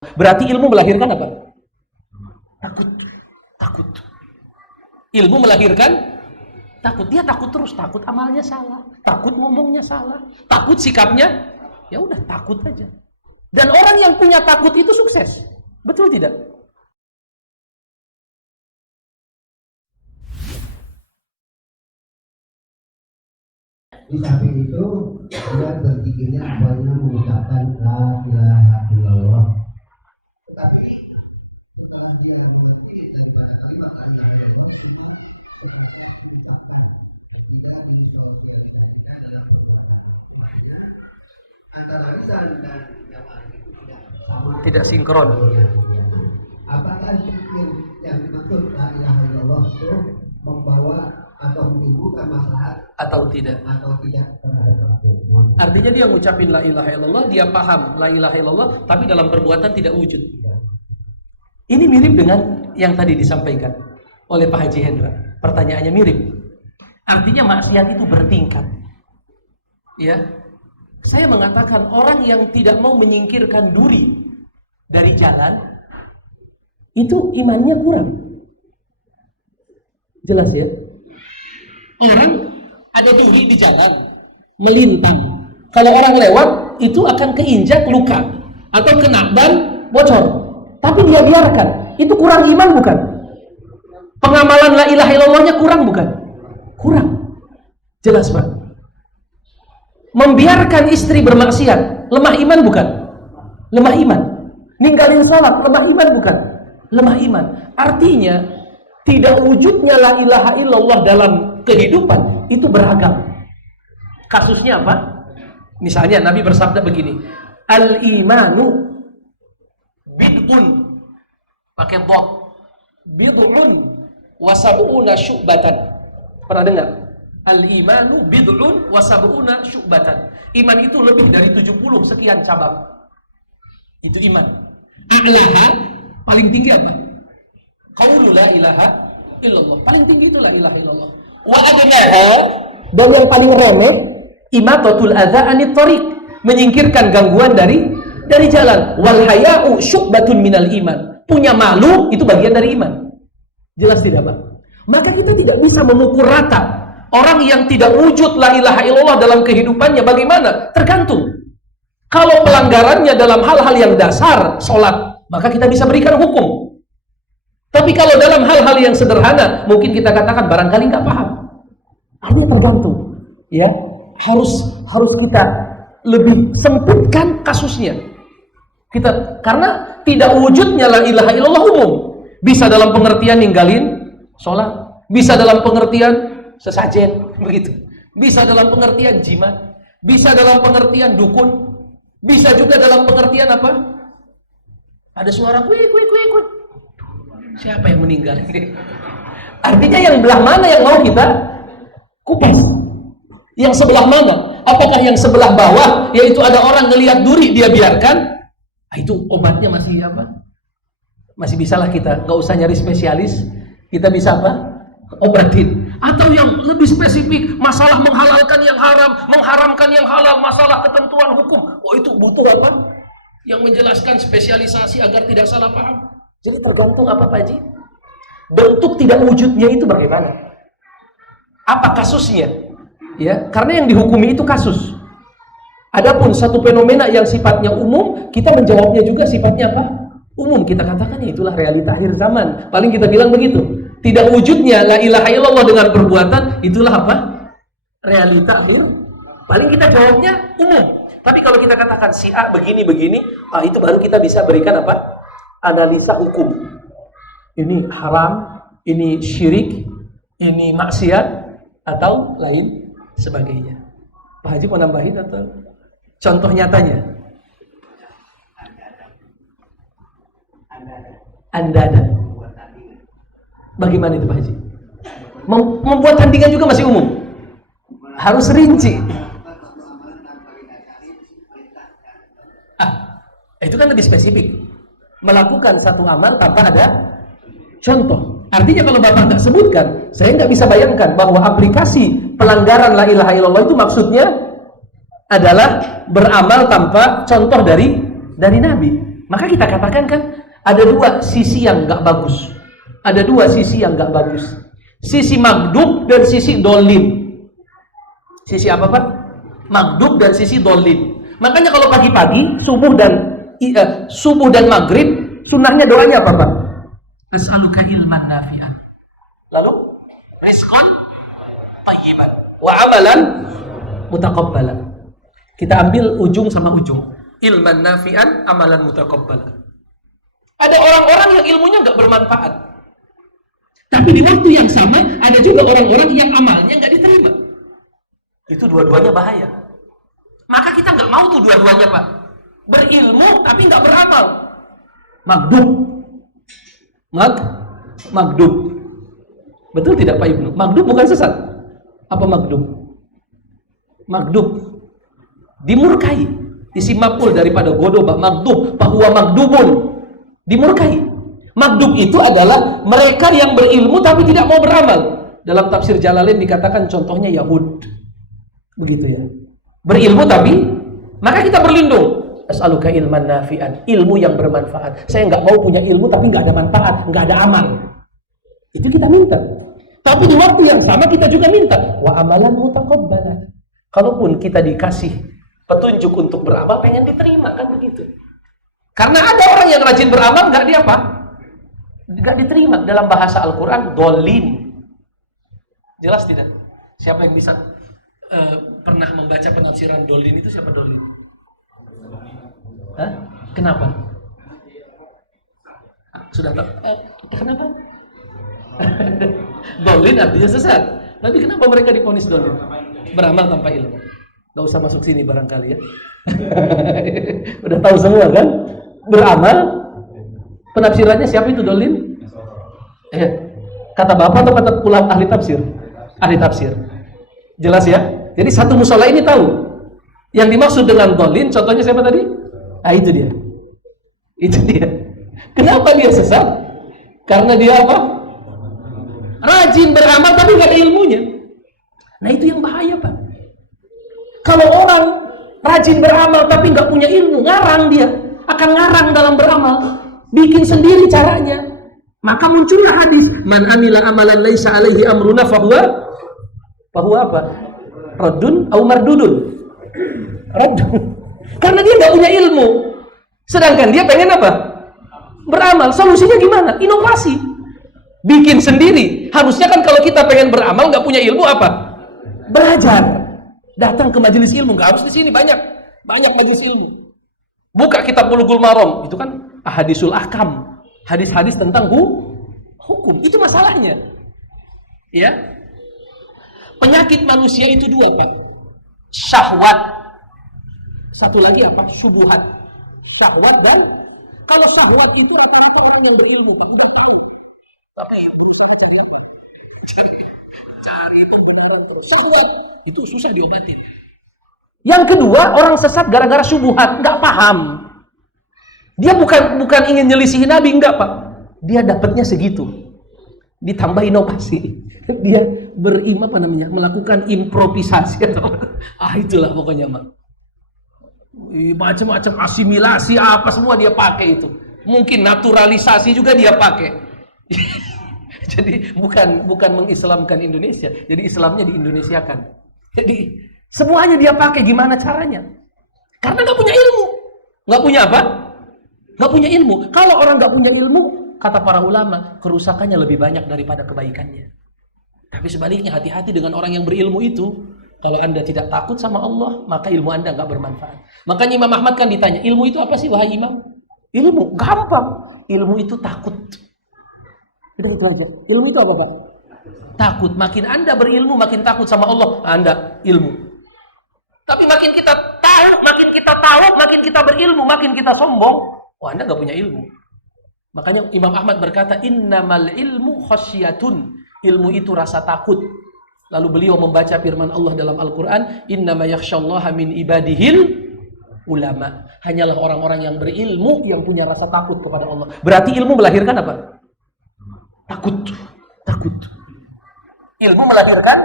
Berarti ilmu melahirkan apa? Takut. Takut. Ilmu melahirkan takut. Dia takut terus, takut amalnya salah, takut ngomongnya salah, takut sikapnya, ya udah takut aja. Dan orang yang punya takut itu sukses. Betul tidak? Di samping itu dia berzikirnya banyak mengucapkan la ilaha illallah. Tetapi setelah dia berzikir daripada kalimat la ilaha illallah tidak disosialisasikan dalam antara lisan dan jamaah itu tidak sama, Tidak sinkron. Apakah zikir yang dimaksud la ilaha illallah itu membawa atau menimbulkan maslahat Atau tidak? terhadap pelaku? Artinya dia ngucapin la ilaha illallah, dia paham la ilaha illallah, tapi dalam perbuatan tidak wujud. Ini mirip dengan yang tadi disampaikan oleh Pak Haji Hendra. Pertanyaannya mirip. Artinya maksiat itu bertingkat. Ya. Saya mengatakan orang yang tidak mau menyingkirkan duri dari jalan, itu imannya kurang. Jelas ya? Orang ada duri di jalan, melintang. Kalau orang lewat, itu akan keinjak luka atau kena ban bocor. Tapi dia biarkan. Itu kurang iman bukan? Pengamalan la ilaha illallahnya kurang bukan? Kurang. Jelas Pak? Membiarkan istri bermaksiat, lemah iman bukan? Lemah iman. Ninggalin sholat, lemah iman bukan? Lemah iman. Artinya, tidak wujudnya la ilaha illallah dalam kehidupan itu beragam. Kasusnya apa? Misalnya Nabi bersabda begini, al-imanu bid'un, pakai dot, bid'un wa sab'una syu'batan. Pernah dengar? Al-imanu bid'un wa sab'una syu'batan. Iman itu lebih dari 70 sekian cabang. Itu iman. A'laha, paling tinggi apa? Qaulu la ilaha illallah. Paling tinggi itu la ilaha illallah. Wa adnaha, dan yang paling remeh imatatul adza anit thariq, menyingkirkan gangguan dari jalan. Wal haya'u syu'batun minal iman. Punya malu itu bagian dari iman. Jelas tidak, Pak? Maka kita tidak bisa memukul rata orang yang tidak wujud la ilaha illallah dalam kehidupannya bagaimana? Tergantung. Kalau pelanggarannya dalam hal-hal yang dasar, sholat, maka kita bisa berikan hukum. Tapi kalau dalam hal-hal yang sederhana, mungkin kita katakan barangkali nggak paham. Ini tergantung, ya. Harus kita lebih sempitkan kasusnya. Karena tidak wujudnya la ilaha illallah umum. Bisa dalam pengertian ninggalin sholat, bisa dalam pengertian sesajen, begitu. Bisa dalam pengertian jimat, bisa dalam pengertian dukun, bisa juga dalam pengertian apa? Ada suara kuik. Siapa yang meninggal? Artinya yang belah mana yang mau kita kupas? Yang sebelah mana? Apakah yang sebelah bawah, yaitu ada orang ngelihat duri dia biarkan? Itu obatnya masih apa? Masih bisalah kita, nggak usah nyari spesialis. Kita bisa apa? Obatin. Atau yang lebih spesifik, masalah menghalalkan yang haram, mengharamkan yang halal, masalah ketentuan hukum. Oh itu butuh apa? Yang menjelaskan spesialisasi agar tidak salah paham. Jadi tergantung apa Pak Haji? Bentuk tidak wujudnya itu bagaimana? Apa kasusnya? Ya, karena yang dihukumi itu kasus. Adapun satu fenomena yang sifatnya umum, kita menjawabnya juga sifatnya apa? Umum. Kita katakan ya itulah realita akhir zaman. Paling kita bilang begitu. Tidak wujudnya la ilaha illallah dengan perbuatan, itulah apa? Realita akhir. Paling kita jawabnya umum. Tapi kalau kita katakan si A begini, itu baru kita bisa berikan apa? Analisa hukum. Ini haram, ini syirik, ini maksiat, atau lain sebagainya. Pak Haji mau nambahin atau contoh nyatanya? Andada. Bagaimana itu Pak Haji? Membuat tandingan juga masih umum. Harus rinci. Itu kan lebih spesifik. Melakukan satu amal tanpa ada contoh. Artinya kalau Bapak nggak sebutkan, saya nggak bisa bayangkan bahwa aplikasi pelanggaran la ilaha illallah itu maksudnya adalah beramal tanpa contoh dari Nabi. Maka kita katakan kan ada dua sisi yang nggak bagus. Ada dua sisi yang nggak bagus. Sisi magdub dan sisi dolin. Sisi apa Pak? Magdub dan sisi dolin. Makanya kalau pagi-pagi subuh dan maghrib sunnahnya doanya apa Pak? As'aluka ilman nafi'an. Lalu rizqan thayyiban wa amalan mutaqabbalan. Kita ambil ujung sama ujung. Ilman nafi'an, amalan mutaqabbalan. Ada orang-orang yang ilmunya nggak bermanfaat. Tapi di waktu yang sama ada juga orang-orang yang amalnya nggak diterima. Itu dua-duanya bahaya. Maka kita nggak mau tuh dua-duanya Pak. Berilmu tapi nggak beramal. Magdub. Magdub. Betul tidak Pak Ibnu? Magdub bukan sesat. Apa magdub? Magdub. Dimurkai. Isi maf'ul daripada godoba. Magdub. Bahwa magdubun. Dimurkai. Magdub itu adalah mereka yang berilmu tapi tidak mau beramal. Dalam tafsir Jalalain dikatakan contohnya Yahud. Begitu ya. Berilmu tapi, maka kita berlindung. As'aluka ilman nafi'an, ilmu yang bermanfaat. Saya nggak mau punya ilmu tapi nggak ada manfaat, nggak ada amal. Itu kita minta. Tapi di waktu yang sama kita juga minta wa amalan mutaqabbalan. Kalaupun kita dikasih petunjuk untuk beramal, pengen diterima kan begitu. Karena ada orang yang rajin beramal nggak dia apa? Nggak diterima. Dalam bahasa Al-Quran dolin. Jelas tidak? Siapa yang bisa pernah membaca penafsiran dolin itu? Siapa dolin? Hah? Kenapa? Sudah tahu? Kenapa? Dolin artinya sesat. Tapi kenapa mereka diponis dolin? Beramal tanpa ilmu. Gak usah masuk sini barangkali ya. Udah tahu semua kan? Beramal. Penafsirannya siapa itu dolin? Kata bapak atau kata ulama ahli tafsir? Ahli tafsir. Jelas ya? Jadi satu musola ini tahu. Yang dimaksud dengan dolin, contohnya siapa tadi? Ah itu dia. Itu dia. Kenapa dia sesat? Karena dia apa? Rajin beramal tapi nggak ada ilmunya. Nah itu yang bahaya Pak. Kalau orang rajin beramal tapi nggak punya ilmu, ngarang dia. Akan ngarang dalam beramal. Bikin sendiri caranya. Maka muncullah hadis, man amila amalan laisa alaihi amruna fahuwa apa? Raddun au mardudun. Raddun. Karena dia nggak punya ilmu. Sedangkan dia pengen apa? Beramal. Solusinya gimana? Inovasi. Bikin sendiri. Harusnya kan kalau kita pengen beramal nggak punya ilmu apa? Belajar. Datang ke majelis ilmu. Nggak harus di sini, banyak majelis ilmu. Buka kitab Bulughul Maram, itu kan ahadisul ahkam. Hadis-hadis tentang hukum. Itu masalahnya. Ya. Penyakit manusia itu dua, Pak. Syahwat. Satu lagi apa? Syubhat. Syahwat dan kalau syahwat itu rata-rata orang yang berilmu. Tapi syahwat itu susah diobati. Yang kedua, orang sesat gara-gara syubhat, nggak paham. Dia bukan ingin nyelisihin Nabi, enggak Pak. Dia dapatnya segitu. Ditambah inovasi. Dia melakukan improvisasi atau itulah pokoknya Mak. Macam-macam asimilasi apa semua dia pakai itu. Mungkin naturalisasi juga dia pakai. Jadi bukan mengislamkan Indonesia, jadi Islamnya diindonesiakan. Jadi semuanya dia pakai, gimana caranya? Karena nggak punya ilmu. Nggak punya apa? Nggak punya ilmu. Kalau orang nggak punya ilmu, kata para ulama, kerusakannya lebih banyak daripada kebaikannya. Tapi sebaliknya, hati-hati dengan orang yang berilmu itu. Kalau Anda tidak takut sama Allah, maka ilmu Anda nggak bermanfaat. Makanya Imam Ahmad kan ditanya, ilmu itu apa sih wahai Imam? Ilmu, gampang. Ilmu itu takut. Udah itu aja. Ilmu itu apa Pak? Takut. Makin Anda berilmu, makin takut sama Allah, Anda ilmu. Tapi makin kita tahu, makin kita berilmu, makin kita sombong, wah Anda nggak punya ilmu. Makanya Imam Ahmad berkata, innamal ilmu khasyatun. Ilmu itu rasa takut. Lalu beliau membaca firman Allah dalam Al-Quran, innama yakhsyallaha min ibadihil ulama. Hanyalah orang-orang yang berilmu yang punya rasa takut kepada Allah. Berarti ilmu melahirkan apa? Takut. Ilmu melahirkan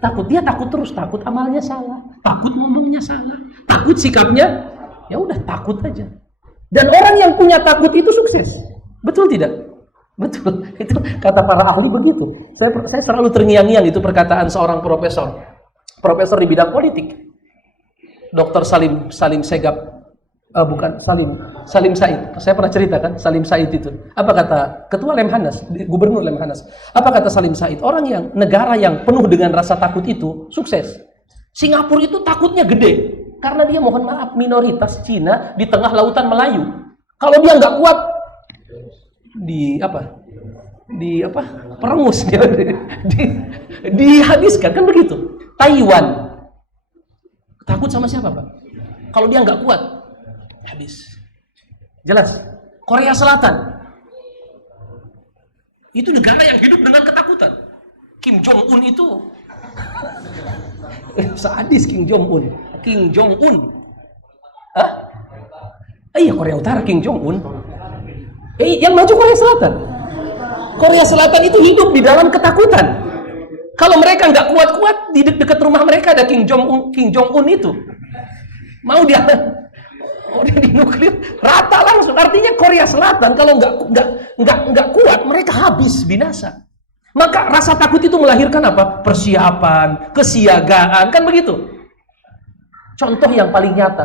takut. Dia takut terus, takut amalnya salah, takut ngomongnya salah, takut sikapnya, ya udah takut aja. Dan orang yang punya takut itu sukses. Betul tidak? Betul. Itu kata para ahli begitu. Saya selalu terngiang-ngiang itu perkataan seorang profesor. Profesor di bidang politik. Dr. Salim Segap. Salim Said. Saya pernah cerita kan, Salim Said itu. Apa kata Ketua Lemhanas, Gubernur Lemhanas? Apa kata Salim Said? Orang yang negara yang penuh dengan rasa takut itu sukses. Singapura itu takutnya gede. Karena dia mohon maaf minoritas Cina di tengah lautan Melayu. Kalau dia nggak kuat perengus dia dihabiskan kan begitu. Taiwan takut sama siapa Pak? Kalau dia nggak kuat habis. Jelas. Korea Selatan itu negara yang hidup dengan ketakutan. Kim Jong Un itu sadis. Kim Jong Un. Hah? Iya, Korea Utara Kim Jong Un. Yang maju Korea Selatan. Korea Selatan itu hidup di dalam ketakutan. Kalau mereka nggak kuat-kuat, di dekat rumah mereka ada Kim Jong Un itu. Mau dia di nuklir rata langsung. Artinya Korea Selatan kalau nggak kuat, mereka habis binasa. Maka rasa takut itu melahirkan apa? Persiapan, kesiagaan, kan begitu. Contoh yang paling nyata,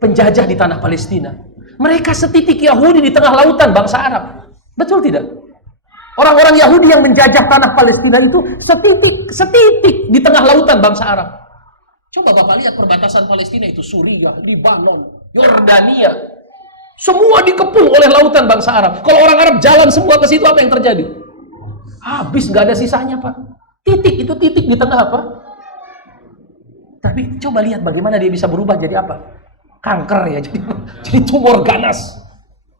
penjajah di tanah Palestina. Mereka setitik Yahudi di tengah lautan bangsa Arab. Betul tidak? Orang-orang Yahudi yang menjajah tanah Palestina itu setitik di tengah lautan bangsa Arab. Coba Bapak lihat perbatasan Palestina itu, Suriah, Libanon, Yordania. Semua dikepung oleh lautan bangsa Arab. Kalau orang Arab jalan semua ke situ, apa yang terjadi? Habis, nggak ada sisanya Pak. Titik di tengah apa? Tapi coba lihat bagaimana dia bisa berubah jadi apa? Kanker ya, jadi tumor ganas.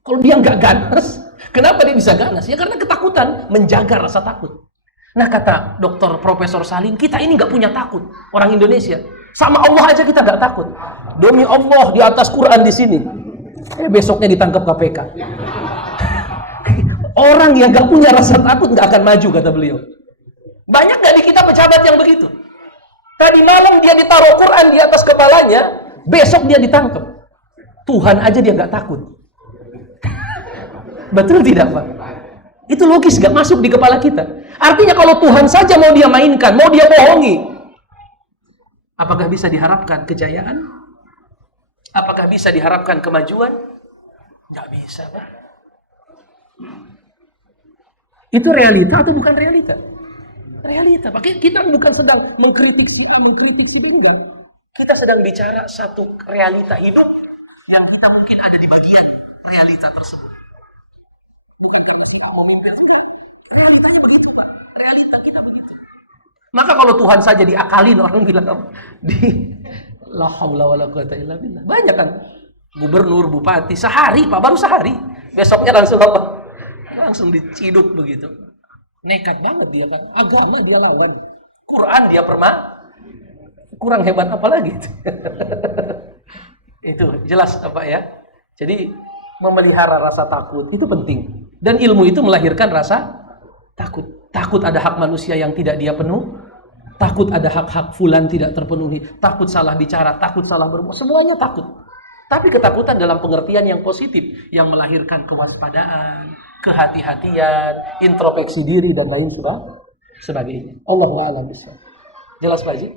Kalau dia nggak ganas, kenapa dia bisa ganas? Ya karena ketakutan, menjaga rasa takut. Nah kata Dr. Profesor Salim, kita ini nggak punya takut, orang Indonesia. Sama Allah aja kita nggak takut. Demi Allah di atas Quran di sini. Besoknya ditangkap KPK. Orang yang nggak punya rasa takut nggak akan maju, kata beliau. Banyak nggak di kita pejabat yang begitu? Tadi malam dia ditaruh Quran di atas kepalanya, besok dia ditangkap. Tuhan aja dia nggak takut. Betul tidak Pak? Itu logis nggak masuk di kepala kita. Artinya kalau Tuhan saja mau dia mainkan, mau dia bohongi, apakah bisa diharapkan kejayaan? Apakah bisa diharapkan kemajuan? Nggak bisa Pak. Itu realita atau bukan realita? Realita. Pak. Kita bukan sedang mengkritik enggak. Kita sedang bicara satu realita hidup yang kita mungkin ada di bagian realita tersebut. Realita kita begitu. Maka kalau Tuhan saja diakalin, orang bilang la haula wala quwata illa billah. Banyak kan gubernur, bupati sehari Pak, baru sehari, besoknya langsung apa? Langsung diciduk begitu. Nekat banget dia kan. Agama dia lawan. Quran dia kurang hebat apa lagi? Itu jelas Pak ya. Jadi memelihara rasa takut itu penting. Dan ilmu itu melahirkan rasa takut. Takut ada hak manusia yang tidak dia penuh. Takut ada hak-hak fulan tidak terpenuhi. Takut salah bicara, takut salah berbuat. Semuanya takut. Tapi ketakutan dalam pengertian yang positif, yang melahirkan kewaspadaan, kehati-hatian, introspeksi diri dan lain sebagainya. Allahu a'lam bishawab. Jelas Pak Haji?